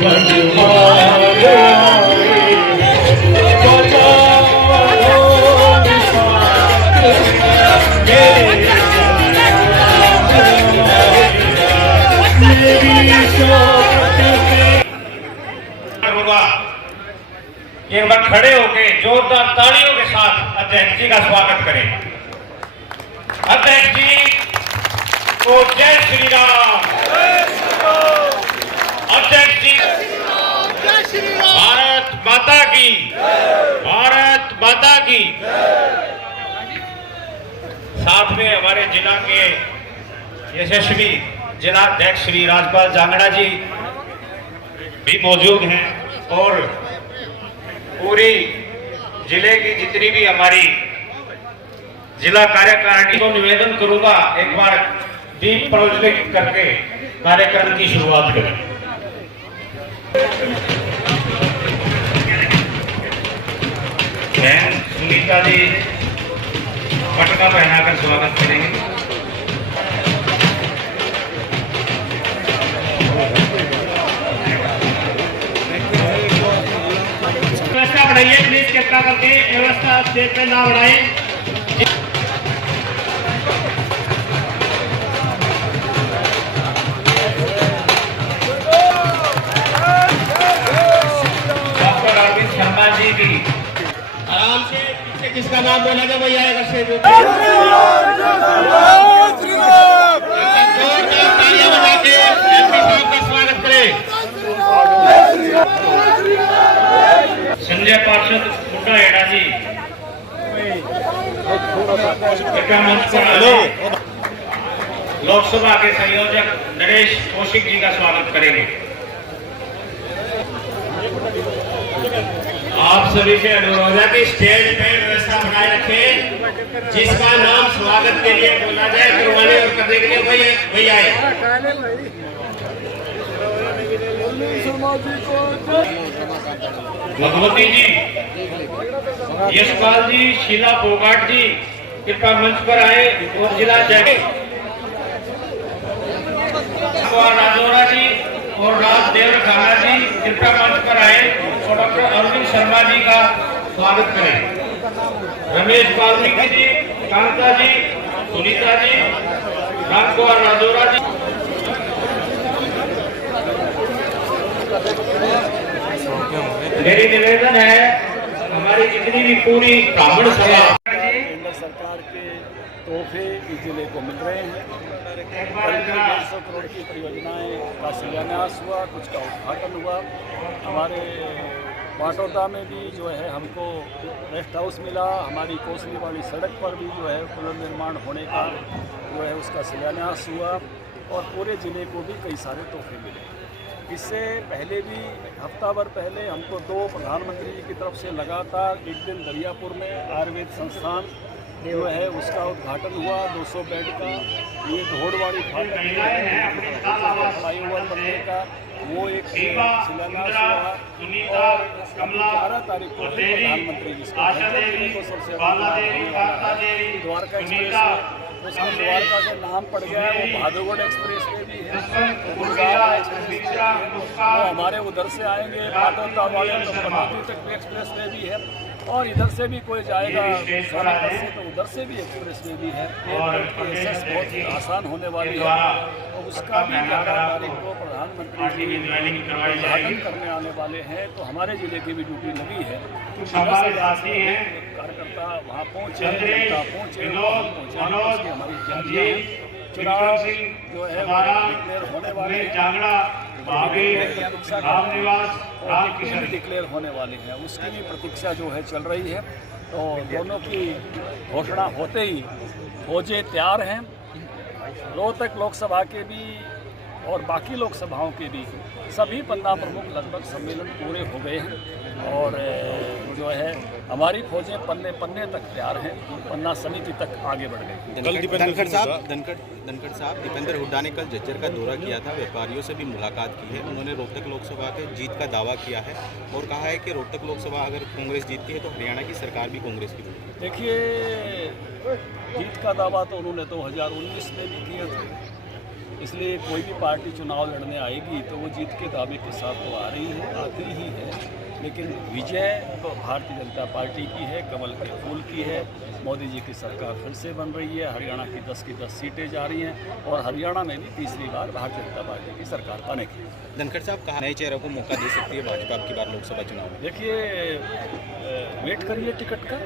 एक बार खड़े होके जोरदार तालियों के साथ अध्यक्ष जी का स्वागत करें। अध्यक्ष जी को जय श्री राम। अध्यक्ष जी भारत माता की, भारत माता की। साथ में हमारे जिला के यशस्वी जिलाध्यक्ष श्री राजपाल जांगड़ा जी भी मौजूद हैं और पूरी जिले की जितनी भी हमारी जिला कार्यकारिणी को निवेदन करूंगा एक बार दीप प्रज्वलित करके कार्यक्रम की शुरुआत करें। सुनीता जी पटका पहनाकर स्वागत करेंगे। व्यवस्था बढ़ाइए प्लीज, कृपया करके व्यवस्था स्टेज पे ना बढ़ाएं। डॉक्टर अरविंद शर्मा जी की आराम से पीछे किसका नाम बोला था वही आएगा स्टेज पे। तालियां बजा के एमपी साहब का स्वागत करें। संजय पार्षद मुंडा हेड़ा जी लोकसभा के संयोजक नरेश कौशिक जी का स्वागत करेंगे। आप सभी से अनुरोध है कि स्टेज पे व्यवस्था बनाए रखें। जिसका नाम स्वागत के लिए बोला जाए करवाने और करने के लिए वही आए। भगवती जी, यशपाल जी, शीला फोगाट जी कृपया मंच पर आए और जिला राजौरा जी और राजदेव खाना जी कृपया मंच पर आए और डॉक्टर अरविंद शर्मा जी का स्वागत करें। रमेश वाल्मीकि जी, कांता जी, सुनीता जी, रामकुमार राजौरा जी। मेरी निवेदन है हमारी जितनी भी पूरी ब्राह्मण सभा केंद्र सरकार के तोहफे इस जिले को मिल रहे हैं। करीब 150 करोड़ की परियोजनाएं का शिलान्यास हुआ, कुछ का उद्घाटन हुआ। हमारे पाटौदा में भी जो है हमको रेस्ट हाउस मिला। हमारी कोसली वाली सड़क पर भी जो है पुनर्निर्माण होने का जो है उसका शिलान्यास हुआ और पूरे ज़िले को भी कई सारे तोहफे मिले। इससे पहले भी हफ्ता भर पहले हमको 2 प्रधानमंत्री जी की तरफ से लगातार एक दिन दरियापुर में आयुर्वेद संस्थान जो है उसका उद्घाटन हुआ 200 बेड का। ये धोड़वाड़ी फ्लाईओवर बनने का वो एक शिलान्यास हुआ और 11 तारीख को प्रधानमंत्री जी को सबसे द्वारका एक्सप्रेस उसका द्वारका से नाम पड़ गया है। वो भादोगढ़ एक्सप्रेस वे भी है, गुरुग्राम एक्सप्रेस वो हमारे उधर से आएंगे। पाटौदा वाले तो पनौती तक भी एक्सप्रेस वे भी है और इधर से भी कोई जाएगा सोनापुर से तो उधर से भी एक्सप्रेस वे भी है। एयरपोर्ट की बहुत ही आसान होने वाली है और उसका भी 11 तारीख को प्रधानमंत्री जी उद्घाटन करने आने वाले हैं। तो हमारे ज़िले की भी ड्यूटी लगी है। कार्यकर्ता वहाँ पहुँचे, जनता पहुँचे, हमारी चुनाव जो है डिक्लेयर होने वाले डिक्लेयर होने वाले हैं, उसकी भी प्रतीक्षा जो है चल रही है। तो दोनों की घोषणा होते ही फौजें तैयार हैं। रोहतक लोकसभा के भी और बाकी लोकसभाओं के भी सभी पन्ना प्रमुख लगभग सम्मेलन पूरे हो गए हैं और जो है हमारी फौजें पन्ने पन्ने तक तैयार हैं, पन्ना समिति तक आगे बढ़ गई। धनखड़ साहब दीपेंद्र हुड्डा ने कल झज्जर का दौरा किया था, व्यापारियों से भी मुलाकात की है। उन्होंने रोहतक लोकसभा के जीत का दावा किया है और कहा है कि रोहतक लोकसभा अगर कांग्रेस जीतती है तो हरियाणा की सरकार भी कांग्रेस की होगी। देखिए, जीत का दावा तो उन्होंने 2019 में भी किया था इसलिए कोई भी पार्टी चुनाव लड़ने आएगी तो वो जीत के दावे के साथ तो आ रही है, आती ही है, लेकिन विजय तो भारतीय जनता पार्टी की है, कमल के फूल की है। मोदी जी की सरकार फिर से बन रही है, हरियाणा की 10 सीटें जा रही हैं और हरियाणा में भी तीसरी बार भारतीय जनता पार्टी की सरकार बनेगी। धनखड़ साहब, कहा नए चेहरों को मौका दे सकती है भाजपा अब की बार लोकसभा चुनाव में? देखिए, वेट करिए टिकट का,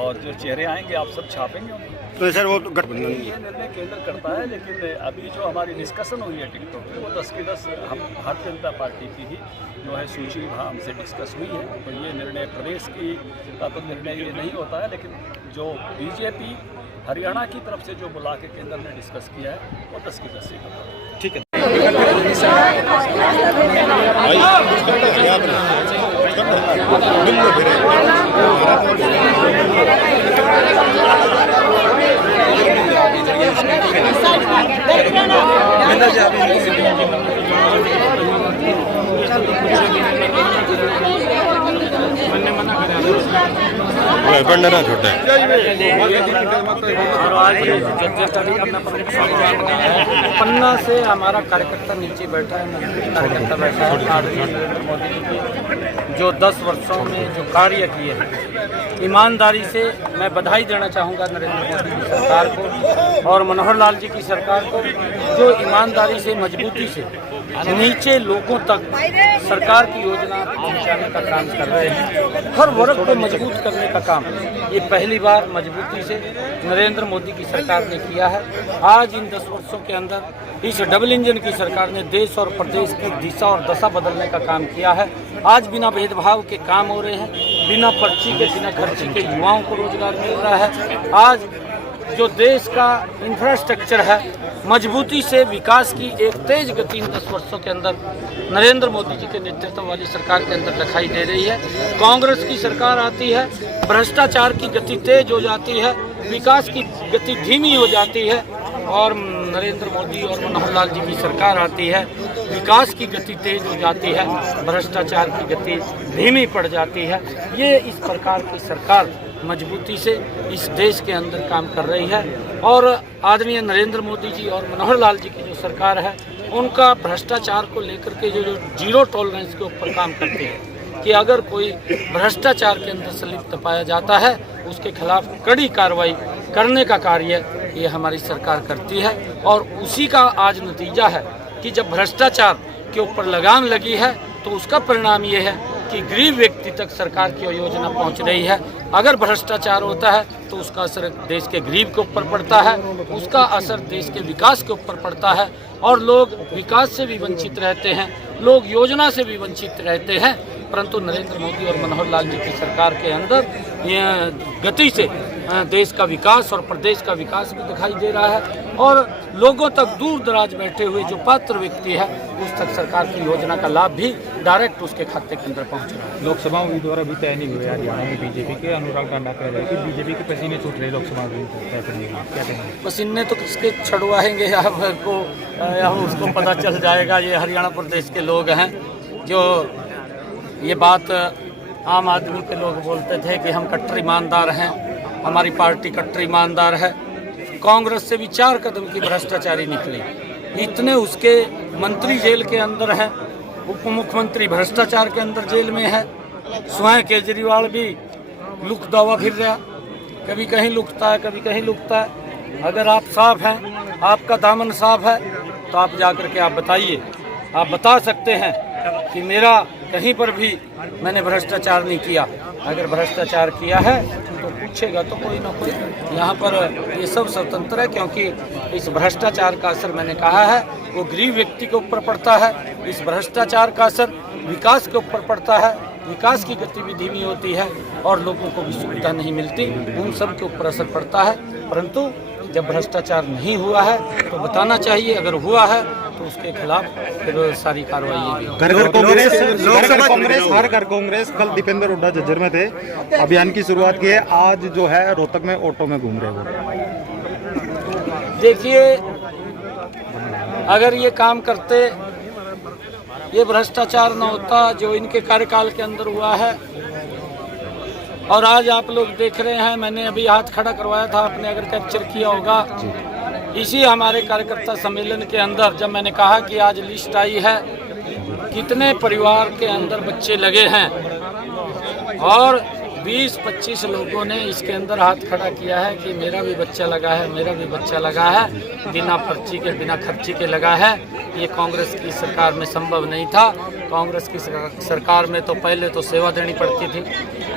और जो चेहरे आएंगे आप सब छापेंगे उनको। तो सर वो तो गठबंधन ये निर्णय केंद्र करता है, लेकिन अभी जो हमारी डिस्कशन हुई है टिकटों पे, वो 10 की 10 हम भारतीय जनता पार्टी की ही जो है सूची वहाँ हमसे डिस्कस हुई है। तो ये निर्णय प्रदेश की का तो निर्णय ये नहीं होता है, लेकिन जो बीजेपी हरियाणा की तरफ से जो बुला के केंद्र ने डिस्कस किया है वो 10 की 10 सीट होता है। ठीक है। ना छोटा पन्ना से हमारा कार्यकर्ता नीचे बैठा है, कार्यकर्ता बैठा है। आदरणीय नरेंद्र मोदी जी की जो 10 वर्षों में जो कार्य किए हैं, ईमानदारी से मैं बधाई देना चाहूँगा नरेंद्र मोदी की सरकार को और मनोहर लाल जी की सरकार को, जो ईमानदारी से मजबूती से नीचे लोगों तक सरकार की योजना पहुंचाने का काम कर रहे हैं। हर वर्ग को मजबूत करने का काम ये पहली बार मजबूती से नरेंद्र मोदी की सरकार ने किया है। आज इन 10 वर्षों के अंदर इस डबल इंजन की सरकार ने देश और प्रदेश की दिशा और दशा बदलने का काम किया है। आज बिना भेदभाव के काम हो रहे हैं, बिना पर्ची के, बिना खर्ची के युवाओं को रोजगार मिल रहा है। आज जो देश का इंफ्रास्ट्रक्चर है, मजबूती से विकास की एक तेज गति इन 10 वर्षों के अंदर नरेंद्र मोदी जी के नेतृत्व वाली सरकार के अंदर दिखाई दे रही है। कांग्रेस की सरकार आती है, भ्रष्टाचार की गति तेज हो जाती है, विकास की गति धीमी हो जाती है, और नरेंद्र मोदी और मनोहर लाल जी की सरकार आती है, विकास की गति तेज हो जाती है, भ्रष्टाचार की गति धीमी पड़ जाती है। ये इस प्रकार की सरकार मजबूती से इस देश के अंदर काम कर रही है। और आदरणीय नरेंद्र मोदी जी और मनोहर लाल जी की जो सरकार है, उनका भ्रष्टाचार को लेकर के जो जीरो टॉलरेंस के ऊपर काम करते हैं कि अगर कोई भ्रष्टाचार के अंदर संलिप्त पाया जाता है, उसके खिलाफ कड़ी कार्रवाई करने का कार्य ये हमारी सरकार करती है। और उसी का आज नतीजा है कि जब भ्रष्टाचार के ऊपर लगाम लगी है तो उसका परिणाम ये है कि गरीब व्यक्ति तक सरकार की योजना पहुंच रही है। अगर भ्रष्टाचार होता है तो उसका असर देश के गरीब के ऊपर पड़ता है, उसका असर देश के विकास के ऊपर पड़ता है, और लोग विकास से भी वंचित रहते हैं, लोग योजना से भी वंचित रहते हैं। परंतु नरेंद्र मोदी और मनोहर लाल जी की सरकार के अंदर गति से देश का विकास और प्रदेश का विकास भी दिखाई दे रहा है, और लोगों तक दूर दराज बैठे हुए जो पात्र व्यक्ति है उस तक सरकार की योजना का लाभ भी डायरेक्ट उसके खाते के अंदर पहुंच रहा है। लोकसभा उम्मीदवार अभी तय नहीं हुए हरियाणा में बीजेपी के। अनुराग ठाकुर कह रहे हैं कि बीजेपी के पसीने छूट रहे लोकसभा तय करने में, क्या कहेंगे? पसीने तो किसके छुड़वाएंगे आपको, उसको पता चल जाएगा। ये हरियाणा प्रदेश के लोग हैं जो ये बात आम आदमी के लोग बोलते थे कि हम कट्टर ईमानदार हैं, हमारी पार्टी कट्टर ईमानदार है। कांग्रेस से भी 4 कदम की भ्रष्टाचारी निकली, इतने उसके मंत्री जेल के अंदर हैं, उप मुख्यमंत्री भ्रष्टाचार के अंदर जेल में है, स्वयं केजरीवाल भी लुक दावा फिर रहा, कभी कहीं लुकता है, कभी कहीं लुकता है। अगर आप साफ हैं, आपका दामन साफ है, तो आप जाकर के आप बताइए, आप बता सकते हैं कि मेरा कहीं पर भी मैंने भ्रष्टाचार नहीं किया। अगर भ्रष्टाचार किया है तो पूछेगा तो कोई ना कोई। यहाँ पर ये सब स्वतंत्र है, क्योंकि इस भ्रष्टाचार का असर मैंने कहा है वो गरीब व्यक्ति के ऊपर पड़ता है। इस भ्रष्टाचार का असर विकास के ऊपर पड़ता है, विकास की गति भी धीमी होती है और लोगों को भी सुविधा नहीं मिलती, उन सब के ऊपर असर पड़ता है। परंतु जब भ्रष्टाचार नहीं हुआ है तो बताना चाहिए, अगर हुआ है तो उसके खिलाफ फिर सारी कार्रवाई। हर घर कांग्रेस कल दीपेंद्र हुड्डा झज्जर में थे, अभियान की शुरुआत की है, आज जो है रोहतक में ऑटो में घूम रहे हो। देखिए, अगर ये काम करते, ये भ्रष्टाचार न होता जो इनके कार्यकाल के अंदर हुआ है। और आज आप लोग देख रहे हैं, मैंने अभी हाथ खड़ा करवाया था, आपने अगर कैप्चर किया होगा इसी हमारे कार्यकर्ता सम्मेलन के अंदर जब मैंने कहा कि आज लिस्ट आई है कितने परिवार के अंदर बच्चे लगे हैं और 20-25 लोगों ने इसके अंदर हाथ खड़ा किया है कि मेरा भी बच्चा लगा है, मेरा भी बच्चा लगा है, बिना पर्ची के बिना खर्ची के लगा है। ये कांग्रेस की सरकार में संभव नहीं था। कांग्रेस की सरकार में तो पहले तो सेवा देनी पड़ती थी,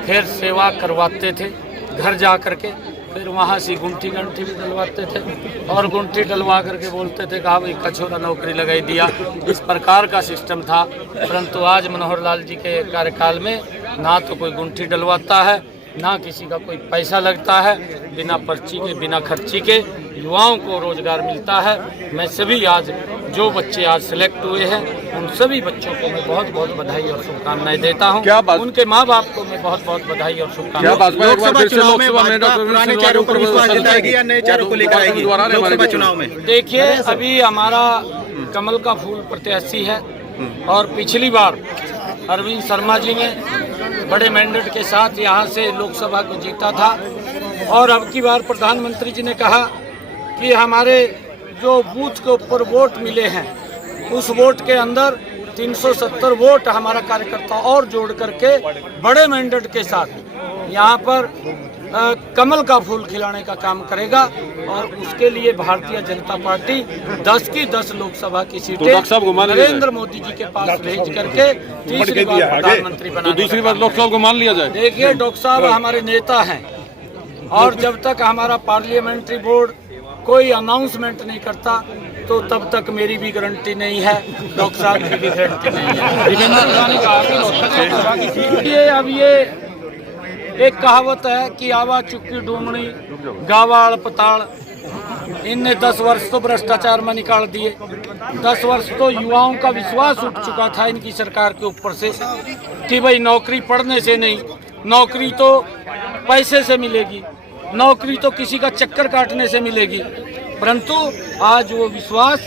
फिर सेवा करवाते थे घर जा कर के, फिर वहाँ से गुंठी भी डलवाते थे और गुंठी डलवा करके बोलते थे कहा भाई कछोरा नौकरी लगाई दिया। इस प्रकार का सिस्टम था। परंतु आज मनोहर लाल जी के कार्यकाल में ना तो कोई गुंठी डलवाता है, ना किसी का कोई पैसा लगता है, बिना पर्ची के बिना खर्ची के युवाओं को रोजगार मिलता है। मैं सभी आज जो बच्चे आज सिलेक्ट हुए हैं उन सभी बच्चों को मैं बहुत बहुत बधाई और शुभकामनाएं देता हूं। उनके माँ बाप को मैं बहुत बहुत बधाई और शुभकामनाएं। लोकसभा चुनाव में पुराने चेहरों पर विश्वास जताएगी या नए चेहरों को लेकर आएगी लोकसभा चुनाव में? देखिए, अभी हमारा कमल का फूल प्रत्याशी है और पिछली बार अरविंद शर्मा जी ने बड़े मैंडेट के साथ यहाँ से लोकसभा को जीता था और अब की बार प्रधानमंत्री जी ने कहा कि हमारे जो बूथ के ऊपर वोट मिले हैं उस वोट के अंदर 370 वोट हमारा कार्यकर्ता और जोड़ करके बड़े मैंडेट के साथ यहाँ पर कमल का फूल खिलाने का काम करेगा और उसके लिए भारतीय जनता पार्टी 10 की 10 लोकसभा की सीटें नरेंद्र मोदी जी के पास भेज करके तीसरी बार प्रधानमंत्री बनाने दूसरी बार लोकसभा को मान लिया जाए। देखिए, डॉक्टर साहब हमारे नेता हैं और जब तक हमारा पार्लियामेंट्री बोर्ड कोई अनाउंसमेंट नहीं करता तो तब तक मेरी भी गारंटी नहीं है, डॉक्टर साहब की भी गारंटी नहीं है। अब ये एक कहावत है कि आवा चुक्की डूमनी गावाड़ पताड़, इनने 10 वर्ष तो भ्रष्टाचार में निकाल दिए। 10 वर्ष तो युवाओं का विश्वास उठ चुका था इनकी सरकार के ऊपर से कि भाई नौकरी पढ़ने से नहीं, नौकरी तो पैसे से मिलेगी, नौकरी तो किसी का चक्कर काटने से मिलेगी। परंतु आज वो विश्वास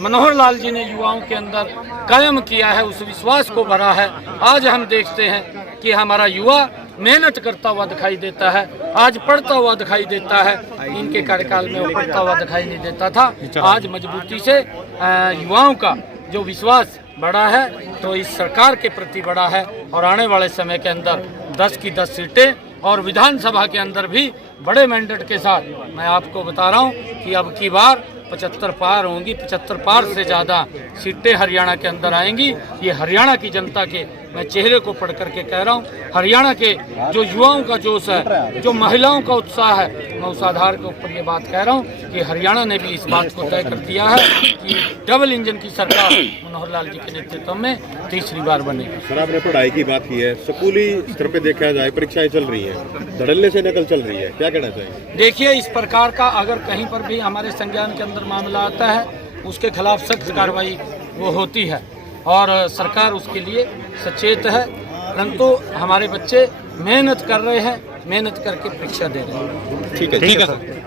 मनोहर लाल जी ने युवाओं के अंदर कायम किया है, उस विश्वास को भरा है। आज हम देखते हैं कि हमारा युवा मेहनत करता हुआ दिखाई देता है, आज पढ़ता हुआ दिखाई देता है। इनके कार्यकाल में वो पढ़ता हुआ दिखाई नहीं देता था। आज मजबूती से युवाओं का जो विश्वास बढ़ा है तो इस सरकार के प्रति बढ़ा है और आने वाले समय के अंदर 10 की 10 सीटें और विधानसभा के अंदर भी बड़े मैंडेट के साथ मैं आपको बता रहा हूँ कि अब की बार 75 पार होंगी। 75 पार से ज़्यादा सीटें हरियाणा के अंदर आएंगी। ये हरियाणा की जनता के मैं चेहरे को पढ़ करके कह रहा हूँ, हरियाणा के जो युवाओं का जोश है, जो महिलाओं का उत्साह है, मैं उस आधार के ऊपर ये बात कह रहा हूँ कि हरियाणा ने भी इस बात को तय कर दिया है कि डबल इंजन की सरकार मनोहर लाल जी के नेतृत्व में तीसरी बार बनेगी। सर, आपने पढ़ाई की बात की है, स्कूली स्तर पे देखा जाए परीक्षाएं चल रही है, धड़ल्ले से नकल चल रही है, क्या कहना चाहिए? देखिए, इस प्रकार का अगर कहीं पर भी हमारे संज्ञान के अंदर मामला आता है उसके खिलाफ सख्त कार्रवाई वो होती है और सरकार उसके लिए सचेत है। परंतु हमारे बच्चे मेहनत कर रहे हैं, मेहनत करके परीक्षा दे रहे हैं। ठीक है सर।